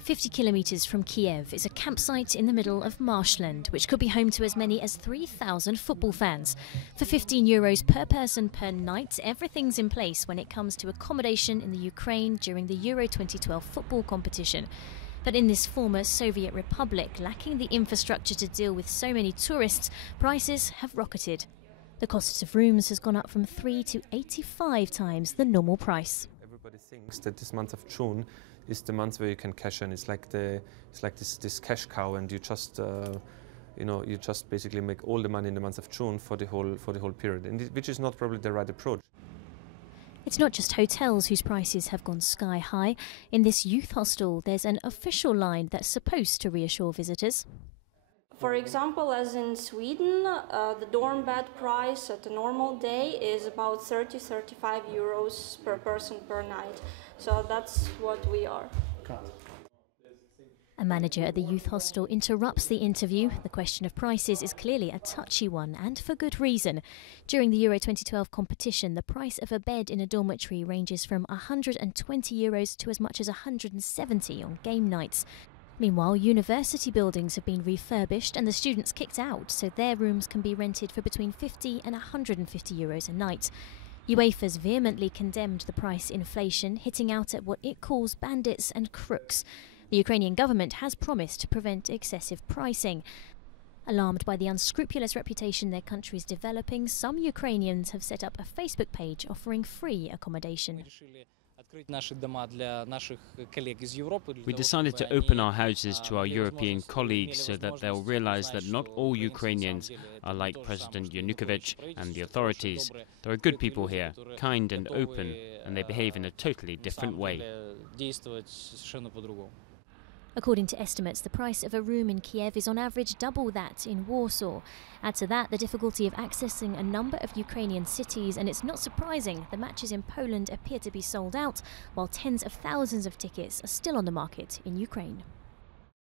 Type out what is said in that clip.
50 kilometres from Kiev is a campsite in the middle of marshland, which could be home to as many as 3,000 football fans. For €15 per person per night, everything's in place when it comes to accommodation in the Ukraine during the Euro 2012 football competition. But in this former Soviet republic, lacking the infrastructure to deal with so many tourists, prices have rocketed. The cost of rooms has gone up from 3 to 85 times the normal price. Everybody thinks that this month of June is the month where you can cash in. It's like this cash cow, and you just you just basically make all the money in the month of June for the whole period, and which is not probably the right approach. It's not just hotels whose prices have gone sky high. In this youth hostel, there's an official line that's supposed to reassure visitors. For example, as in Sweden, the dorm bed price at a normal day is about 30–35 euros per person per night. So that's what we are. A manager at the youth hostel interrupts the interview. The question of prices is clearly a touchy one, and for good reason. During the Euro 2012 competition, the price of a bed in a dormitory ranges from €120 to as much as €170 on game nights. Meanwhile, university buildings have been refurbished and the students kicked out, so their rooms can be rented for between €50 and €150 a night. UEFA's vehemently condemned the price inflation, hitting out at what it calls bandits and crooks. The Ukrainian government has promised to prevent excessive pricing. Alarmed by the unscrupulous reputation their country is developing, some Ukrainians have set up a Facebook page offering free accommodation. We decided to open our houses to our European colleagues so that they'll realize that not all Ukrainians are like President Yanukovych and the authorities. There are good people here, kind and open, and they behave in a totally different way. According to estimates, the price of a room in Kiev is on average double that in Warsaw. Add to that the difficulty of accessing a number of Ukrainian cities, and it's not surprising the matches in Poland appear to be sold out, while tens of thousands of tickets are still on the market in Ukraine.